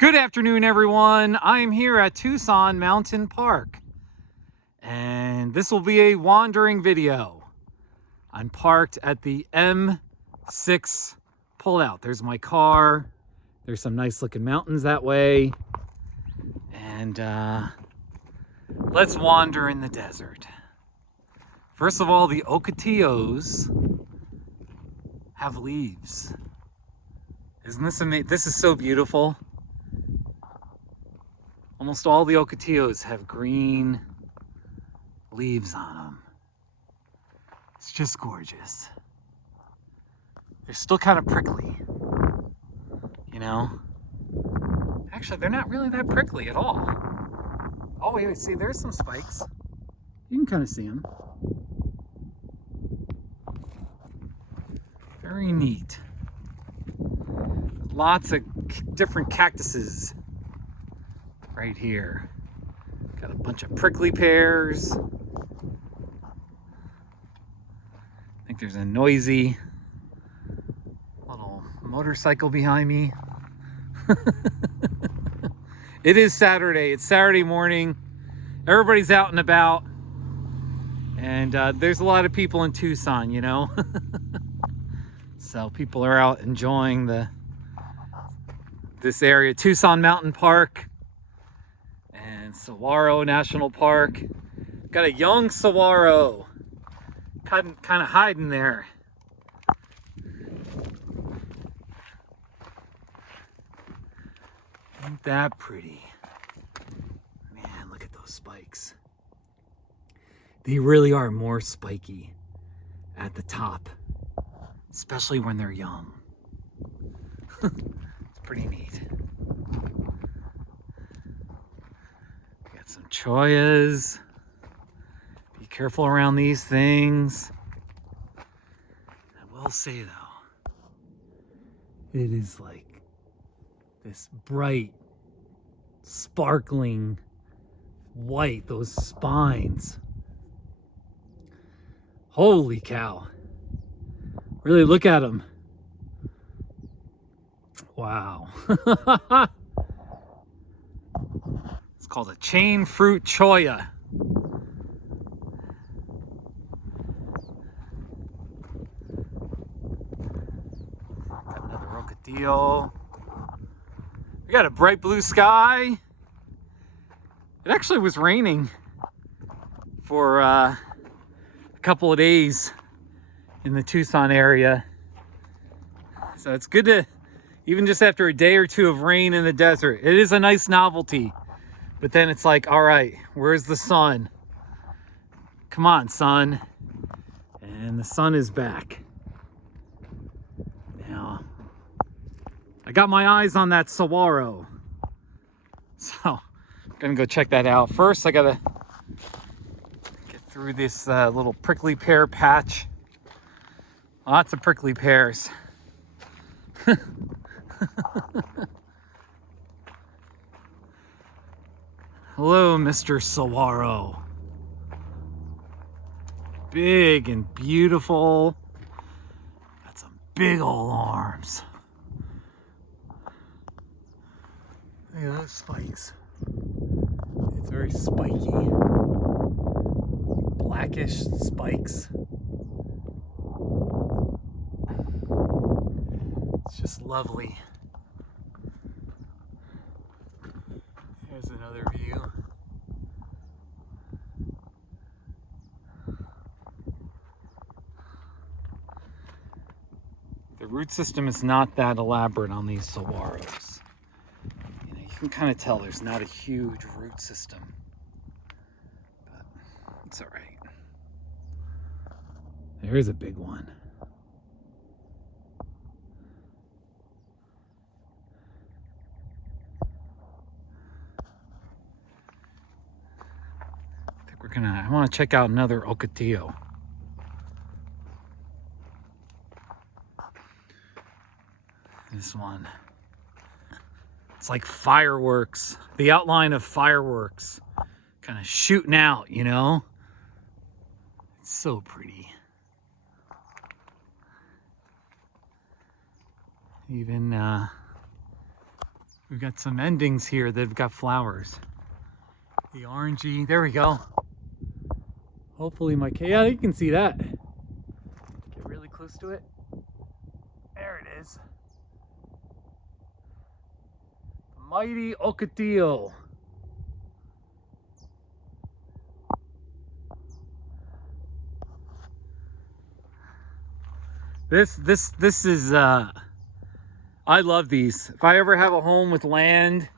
Good afternoon, everyone. I'm here at Tucson Mountain Park, and this will be a wandering video. I'm parked at the M6 pullout. There's my car. There's some nice looking mountains that way. And let's wander in the desert. First of all, the Ocotillos have leaves. Isn't this amazing? This is so beautiful. Almost all the Ocotillos have green leaves on them. It's just gorgeous. They're still kind of prickly, you know? Actually, they're not really that prickly at all. Oh, wait, see, there's some spikes. You can kind of see them. Very neat. Lots of different cactuses right here. Got a bunch of prickly pears. I think there's a noisy little motorcycle behind me. It is Saturday. It's Saturday morning. Everybody's out and about. And there's a lot of people in Tucson, you know? So people are out enjoying this area. Tucson Mountain Park and Saguaro National Park. Got a young saguaro kind of hiding there. Ain't that pretty? Man, look at those spikes. They really are more spiky at the top, especially when they're young. It's pretty neat. Got some chollas. Be careful around these things. I will say though, it is like this bright, sparkling white, those spines. Holy cow. Really look at them. Wow. It's called a chain fruit cholla. Got another Ocotillo. We got a bright blue sky. It actually was raining for a couple of days in the Tucson area. So it's good to, even just after a day or two of rain in the desert, it is a nice novelty. But then it's like, all right, where's the sun? Come on, sun. And the sun is back. Now, I got my eyes on that saguaro. So, I'm gonna go check that out. First, I gotta get through this little prickly pear patch. Lots of prickly pears. Hello, Mr. Saguaro. Big and beautiful. Got some big old arms. Look at those spikes. It's very spiky. Blackish spikes. It's just lovely. Here's another view. The root system is not that elaborate on these saguaros. You know, you can kind of tell there's not a huge root system, but it's all right. There's a big one. I want to check out another Ocotillo. This one. It's like fireworks. The outline of fireworks. Kind of shooting out, you know? It's so pretty. Even We've got some endings here that have got flowers. The orangey, there we go. Hopefully yeah, you can see that. Get really close to it. There it is. The mighty Ocotillo. This is I love these. If I ever have a home with land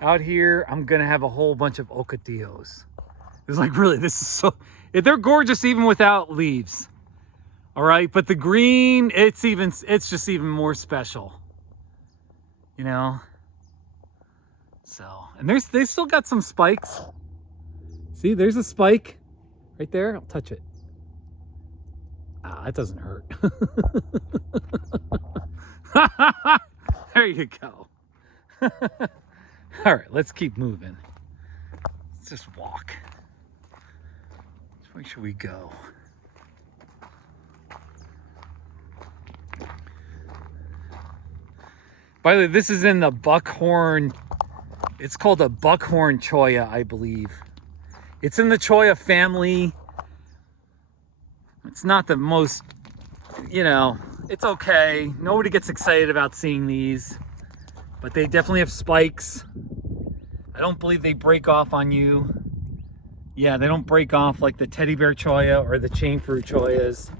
out here, I'm gonna have a whole bunch of Ocotillos. It's like, really, this is so, they're gorgeous even without leaves. All right, but the green, it's just even more special, you know? So, and they still got some spikes. See, there's a spike right there. I'll touch it. Ah, it doesn't hurt. There you go. All right, let's keep moving. Let's just walk. Where should we go? By the way, this is in the Buckhorn. It's called a Buckhorn cholla, I believe. It's in the cholla family. It's not the most, you know, it's okay. Nobody gets excited about seeing these, but they definitely have spikes. I don't believe they break off on you. Yeah, they don't break off like the teddy bear cholla or the chain fruit chollas.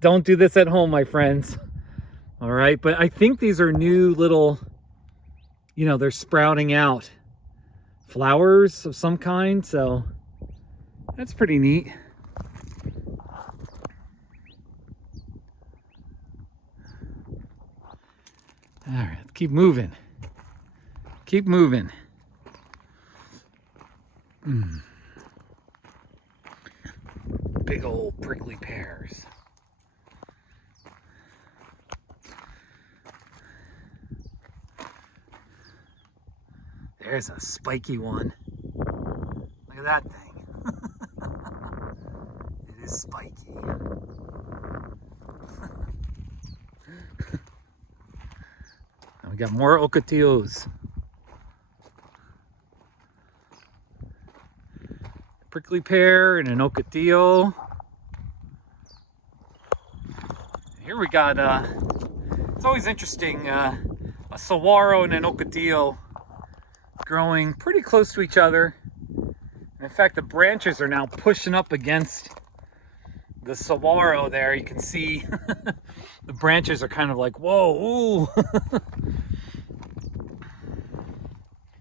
Don't do this at home, my friends. All right, but I think these are new little, you know, they're sprouting out flowers of some kind, so that's pretty neat. All right, let's keep moving. Keep moving. Big old prickly pears. There's a spiky one. Look at that thing. It is spiky. Now we got more Ocotillos. Prickly pear and an Ocotillo. Here we got, it's always interesting, a saguaro and an Ocotillo growing pretty close to each other. And in fact, the branches are now pushing up against the saguaro there. You can see the branches are kind of like, whoa, ooh.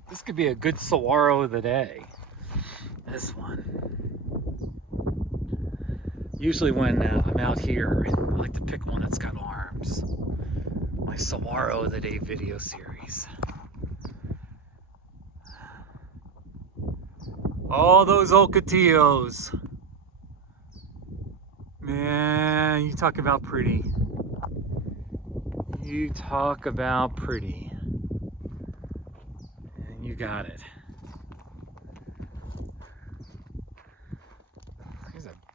This could be a good saguaro of the day. This one. Usually when I'm out here, I like to pick one that's got arms. My Saguaro of the Day video series. All those Ocotillos. Man, you talk about pretty. You talk about pretty. And you got it.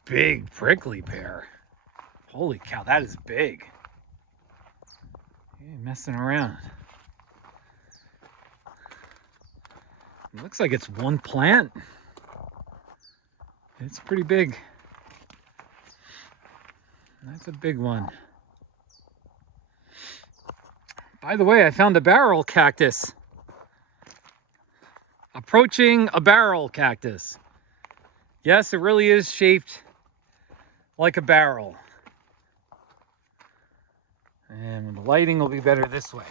Big prickly pear. Holy cow, that is big. You ain't messing around. It looks like it's one plant. It's pretty big. That's a big one. By the way, I found a barrel cactus. Approaching a barrel cactus. Yes, it really is shaped like a barrel. And the lighting will be better this way.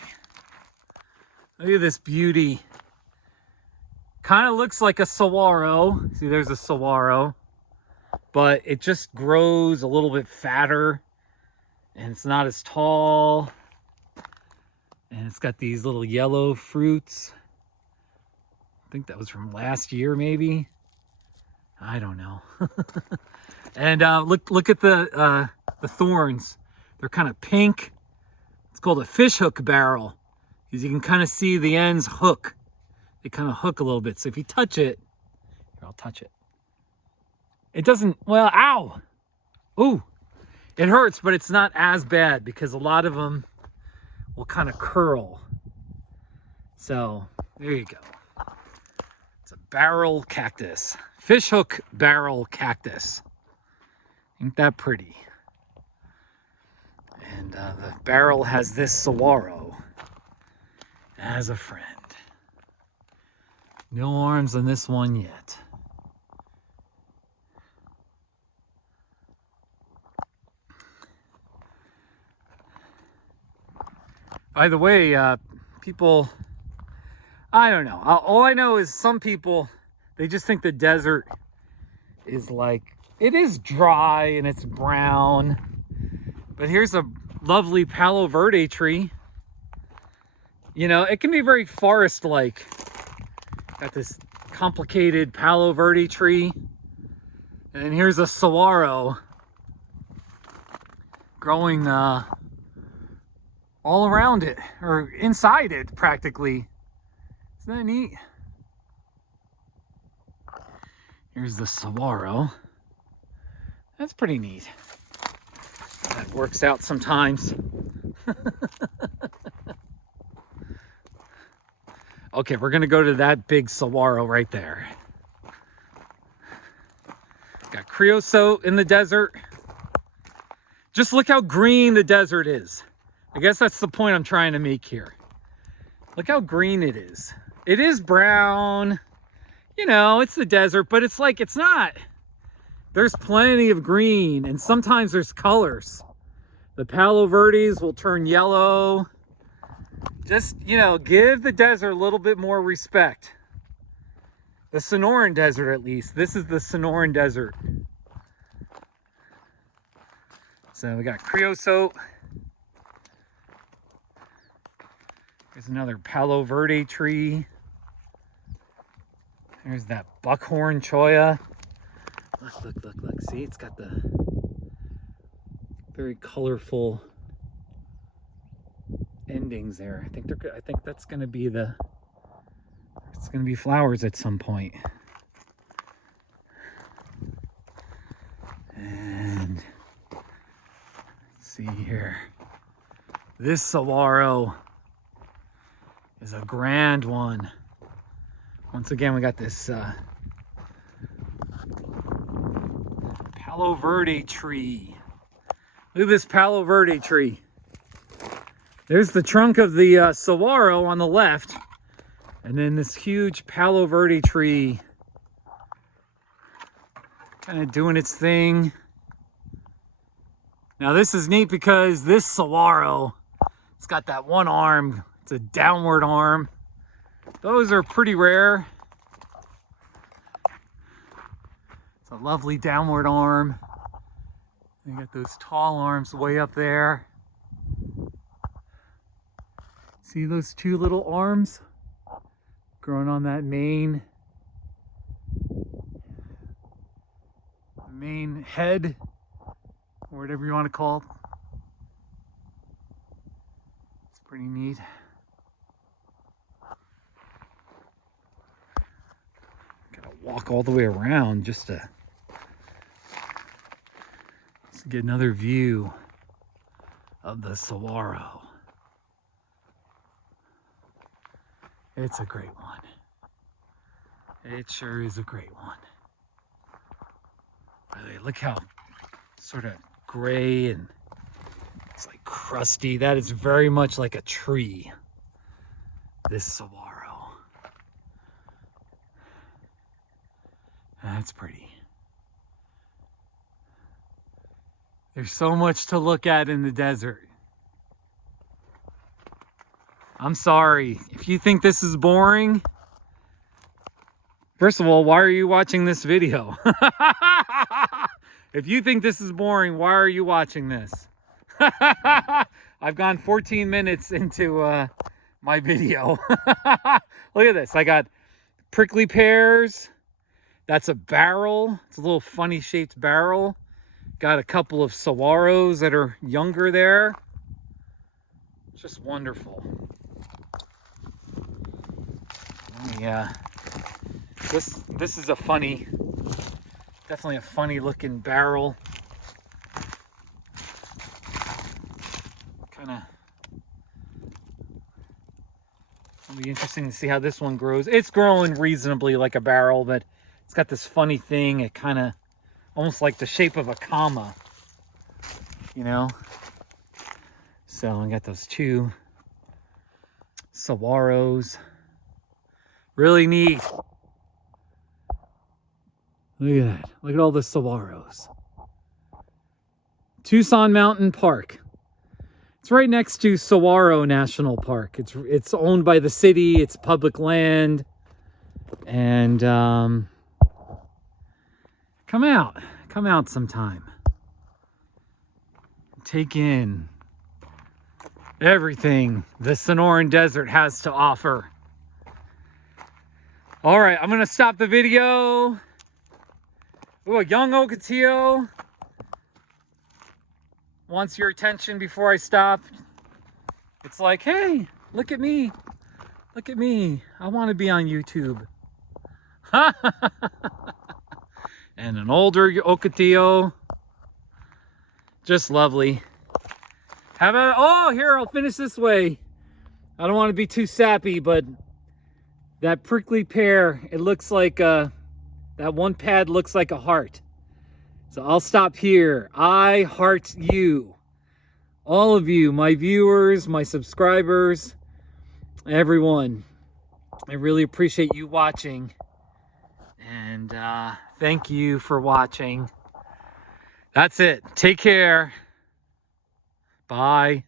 Look at this beauty. Kind of looks like a saguaro. See, there's a saguaro. But it just grows a little bit fatter. And it's not as tall. And it's got these little yellow fruits. I think that was from last year, maybe. I don't know. And look at the thorns. They're kind of pink. It's called a fish hook barrel because you can kind of see the ends hook. They kind of hook a little bit. So if you touch it, here, I'll touch it. It doesn't, well, ow! Ooh! It hurts, but it's not as bad because a lot of them will kind of curl. So there you go. It's a barrel cactus. Fishhook barrel cactus. Ain't that pretty? And the barrel has this saguaro as a friend. No arms on this one yet. By the way, people, I don't know. All I know is some people, they just think the desert is like, it is dry and it's brown. But here's a lovely Palo Verde tree. You know, it can be very forest-like. Got this complicated Palo Verde tree. And here's a saguaro growing all around it, or inside it practically. Isn't that neat? Here's the saguaro. That's pretty neat. That works out sometimes. Okay, we're gonna go to that big saguaro right there. Got creosote in the desert. Just look how green the desert is. I guess that's the point I'm trying to make here. Look how green it is. It is brown. You know, it's the desert, but it's like, it's not. There's plenty of green, and sometimes there's colors. The Palo Verdes will turn yellow. Just, you know, give the desert a little bit more respect. The Sonoran Desert, at least. This is the Sonoran Desert. So we got creosote. There's another Palo Verde tree. There's that Buckhorn cholla. Look. See, it's got the very colorful endings there. I think that's going to be it's going to be flowers at some point. And let's see here. This saguaro is a grand one. Once again, we got this Palo Verde tree. Look at this Palo Verde tree. There's the trunk of the saguaro on the left, and then this huge Palo Verde tree kind of doing its thing. Now this is neat because this saguaro, it's got that one arm. It's a downward arm. Those are pretty rare. It's a lovely downward arm. You got those tall arms way up there. See those two little arms growing on that main head, or whatever you want to call it. It's pretty neat. Gotta walk all the way around just to get another view of the saguaro. It's a great one. It sure is a great one. Really, look how sort of gray and it's like crusty. That is very much like a tree, this saguaro. That's pretty. There's so much to look at in the desert. I'm sorry, if you think this is boring, first of all, why are you watching this video? If you think this is boring, why are you watching this? I've gone 14 minutes into my video. Look at this. I got prickly pears. That's a barrel. It's a little funny shaped barrel. Got a couple of saguaros that are younger there. Just wonderful. Yeah, this is a funny, definitely a funny looking barrel. It'll be interesting to see how this one grows. It's growing reasonably like a barrel, but it's got this funny thing. It kind of almost like the shape of a comma, you know? So I got those two saguaros. Really neat. Look at that. Look at all the saguaros. Tucson Mountain Park. It's right next to Saguaro National Park. It's owned by the city. It's public land. And come out sometime. Take in everything the Sonoran Desert has to offer. All right, I'm gonna stop the video. Ooh, a young Ocotillo wants your attention before I stop. It's like, hey, look at me. Look at me. I want to be on YouTube. And an older Ocotillo. Just lovely. How about, oh, here, I'll finish this way. I don't want to be too sappy, but that prickly pear, it looks like, that one pad looks like a heart. So I'll stop here. I heart you. All of you, my viewers, my subscribers, everyone. I really appreciate you watching. And thank you for watching. That's it. Take care. Bye.